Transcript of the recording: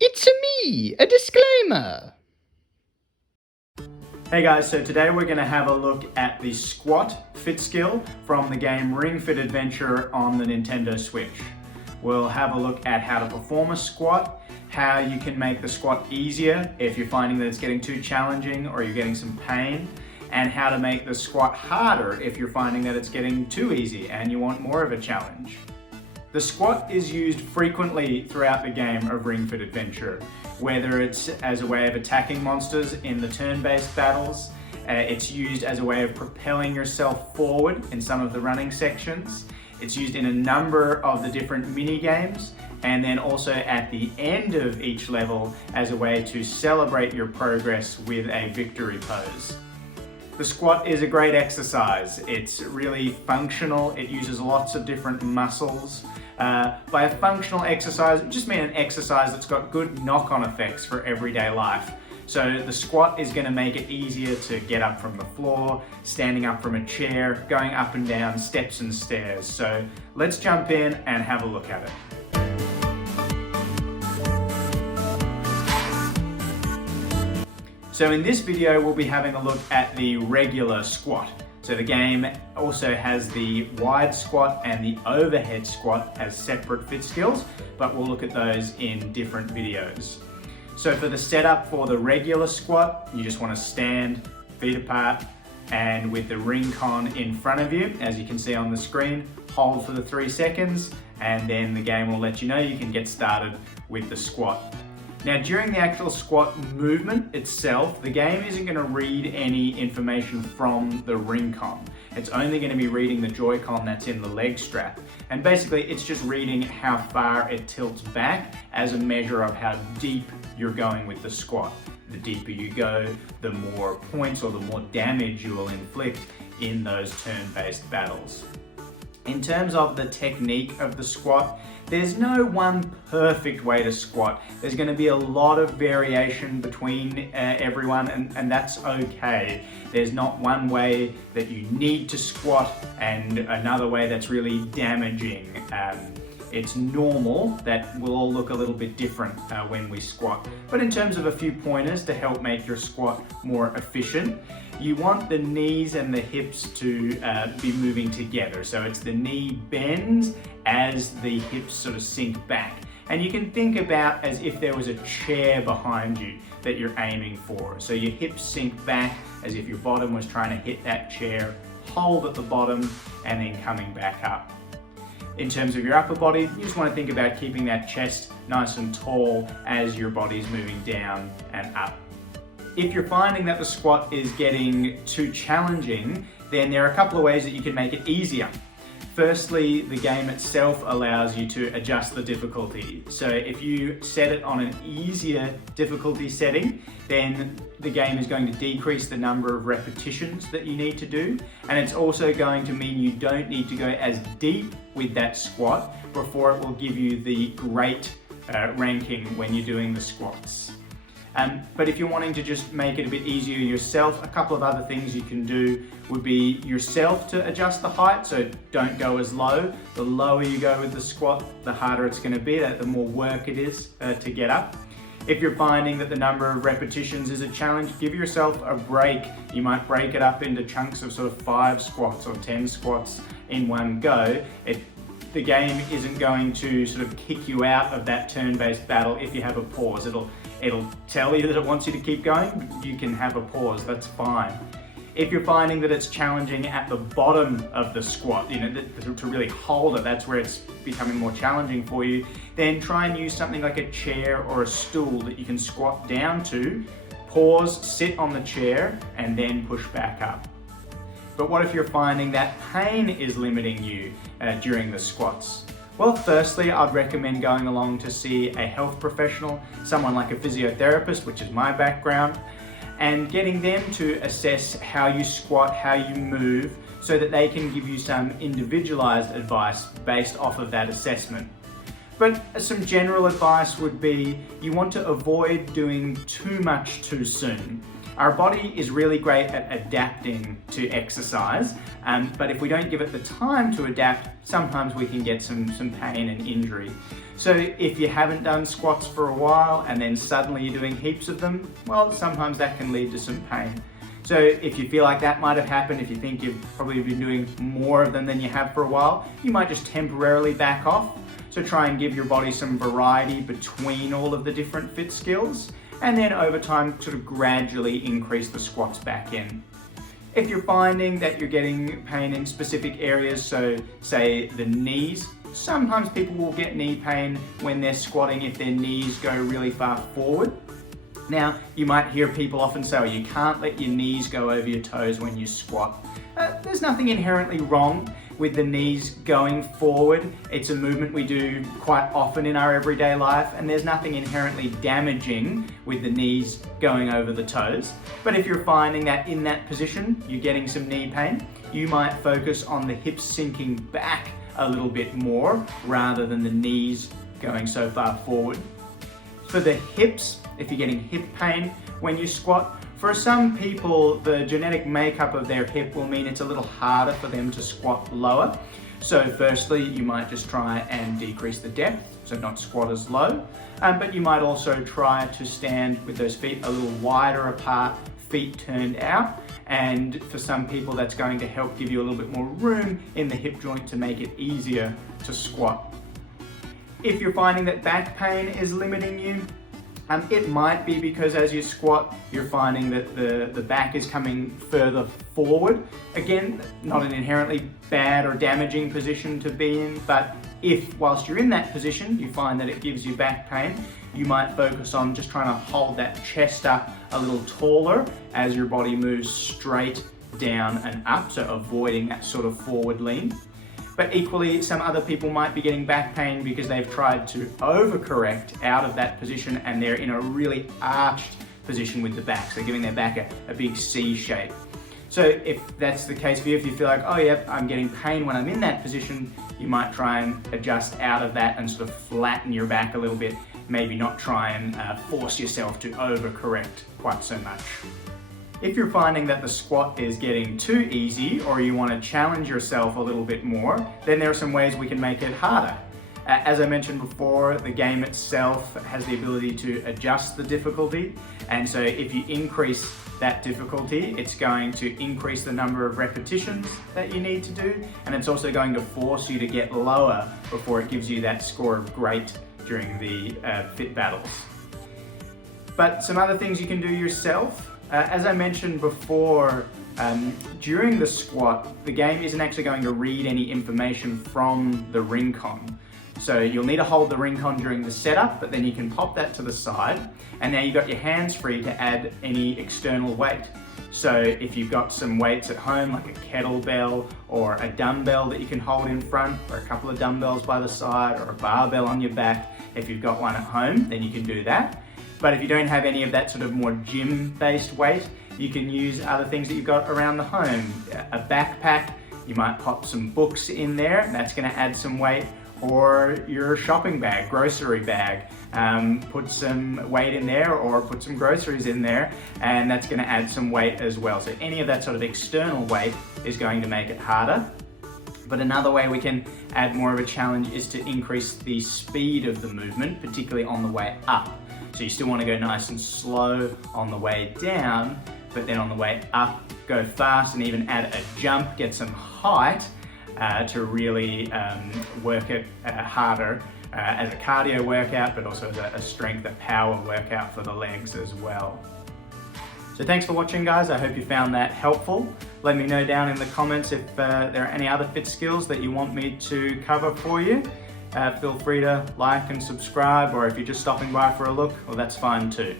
It's me, a disclaimer. Hey guys, so today we're going to have a look at the squat fit skill from the game Ring Fit Adventure on the Nintendo Switch. We'll have a look at how to perform a squat, how you can make the squat easier if you're finding that it's getting too challenging or you're getting some pain, and how to make the squat harder if you're finding that it's getting too easy and you want more of a challenge. The squat is used frequently throughout the game of Ring Fit Adventure, whether it's as a way of attacking monsters in the turn-based battles, it's used as a way of propelling yourself forward in some of the running sections, it's used in a number of the different mini games, and then also at the end of each level as a way to celebrate your progress with a victory pose. The squat is a great exercise. It's really functional. It uses lots of different muscles. By a functional exercise, I just mean an exercise that's got good knock-on effects for everyday life. So the squat is going to make it easier to get up from the floor, standing up from a chair, going up and down steps and stairs. So let's jump in and have a look at it. So in this video, we'll be having a look at the regular squat. So the game also has the wide squat and the overhead squat as separate fit skills, but we'll look at those in different videos. So for the setup for the regular squat, you just want to stand, feet apart, and with the ring con in front of you, as you can see on the screen, hold for the 3 seconds, and then the game will let you know you can get started with the squat. Now, during the actual squat movement itself, the game isn't going to read any information from the ring con. It's only going to be reading the Joy-Con that's in the leg strap. And basically, it's just reading how far it tilts back as a measure of how deep you're going with the squat. The deeper you go, the more points or the more damage you will inflict in those turn-based battles. In terms of the technique of the squat, there's no one perfect way to squat. There's going to be a lot of variation between everyone, and that's okay. There's not one way that you need to squat and another way that's really damaging. It's normal that we'll all look a little bit different when we squat. But in terms of a few pointers to help make your squat more efficient, you want the knees and the hips to be moving together. So it's the knee bends as the hips sort of sink back. And you can think about as if there was a chair behind you that you're aiming for. So your hips sink back as if your bottom was trying to hit that chair, hold at the bottom, and then coming back up. In terms of your upper body, you just want to think about keeping that chest nice and tall as your body's moving down and up. If you're finding that the squat is getting too challenging, then there are a couple of ways that you can make it easier. Firstly, the game itself allows you to adjust the difficulty. So if you set it on an easier difficulty setting, then the game is going to decrease the number of repetitions that you need to do. And it's also going to mean you don't need to go as deep with that squat before it will give you the great ranking when you're doing the squats. But if you're wanting to just make it a bit easier yourself, a couple of other things you can do would be yourself to adjust the height, so don't go as low. The lower you go with the squat, the harder it's going to be, the more work it is to get up. If you're finding that the number of repetitions is a challenge, give yourself a break. You might break it up into chunks of sort of 5 squats or 10 squats in one go. The game isn't going to sort of kick you out of that turn-based battle if you have a pause. It'll tell you that it wants you to keep going, but you can have a pause, that's fine. If you're finding that it's challenging at the bottom of the squat, to really hold it, that's where it's becoming more challenging for you, then try and use something like a chair or a stool that you can squat down to, pause, sit on the chair, and then push back up. But what if you're finding that pain is limiting you during the squats? Well, firstly, I'd recommend going along to see a health professional, someone like a physiotherapist, which is my background, and getting them to assess how you squat, how you move, so that they can give you some individualized advice based off of that assessment. But some general advice would be you want to avoid doing too much too soon. Our body is really great at adapting to exercise, but if we don't give it the time to adapt, sometimes we can get some pain and injury. So if you haven't done squats for a while and then suddenly you're doing heaps of them, well, sometimes that can lead to some pain. So if you feel like that might have happened, if you think you've probably been doing more of them than you have for a while, you might just temporarily back off. So try and give your body some variety between all of the different fit skills, and then over time sort of gradually increase the squats back in. If you're finding that you're getting pain in specific areas, so say the knees, sometimes people will get knee pain when they're squatting if their knees go really far forward. Now, you might hear people often say, oh, you can't let your knees go over your toes when you squat. There's nothing inherently wrong with the knees going forward. It's a movement we do quite often in our everyday life, and there's nothing inherently damaging with the knees going over the toes. But if you're finding that in that position, you're getting some knee pain, you might focus on the hips sinking back a little bit more rather than the knees going so far forward. For the hips, if you're getting hip pain when you squat, for some people, the genetic makeup of their hip will mean it's a little harder for them to squat lower. So firstly, you might just try and decrease the depth, so not squat as low. But you might also try to stand with those feet a little wider apart, feet turned out. And for some people, that's going to help give you a little bit more room in the hip joint to make it easier to squat. If you're finding that back pain is limiting you, it might be because as you squat, you're finding that the back is coming further forward. Again, not an inherently bad or damaging position to be in, but if whilst you're in that position, you find that it gives you back pain, you might focus on just trying to hold that chest up a little taller as your body moves straight down and up, so avoiding that sort of forward lean. But equally, some other people might be getting back pain because they've tried to overcorrect out of that position and they're in a really arched position with the back. So giving their back a big C shape. So if that's the case for you, if you feel like, oh yeah, I'm getting pain when I'm in that position, you might try and adjust out of that and sort of flatten your back a little bit. Maybe not try and force yourself to overcorrect quite so much. If you're finding that the squat is getting too easy or you want to challenge yourself a little bit more, then there are some ways we can make it harder. As I mentioned before, the game itself has the ability to adjust the difficulty, and so if you increase that difficulty, it's going to increase the number of repetitions that you need to do, and it's also going to force you to get lower before it gives you that score of great during the fit battles. But some other things you can do yourself. As I mentioned before, during the squat, the game isn't actually going to read any information from the ring con. So you'll need to hold the ring con during the setup, but then you can pop that to the side, and now you've got your hands free to add any external weight. So if you've got some weights at home, like a kettlebell or a dumbbell that you can hold in front, or a couple of dumbbells by the side, or a barbell on your back, if you've got one at home, then you can do that. But if you don't have any of that sort of more gym-based weight, you can use other things that you've got around the home. A backpack, you might pop some books in there, and that's going to add some weight. Or your shopping bag, grocery bag, put some weight in there or put some groceries in there, and that's going to add some weight as well. So any of that sort of external weight is going to make it harder. But another way we can add more of a challenge is to increase the speed of the movement, particularly on the way up. So you still want to go nice and slow on the way down, but then on the way up, go fast and even add a jump, get some height to really work it harder as a cardio workout, but also as a strength, a power workout for the legs as well. So thanks for watching, guys. I hope you found that helpful. Let me know down in the comments if there are any other fit skills that you want me to cover for you. Feel free to like and subscribe, or if you're just stopping by for a look, well, that's fine too.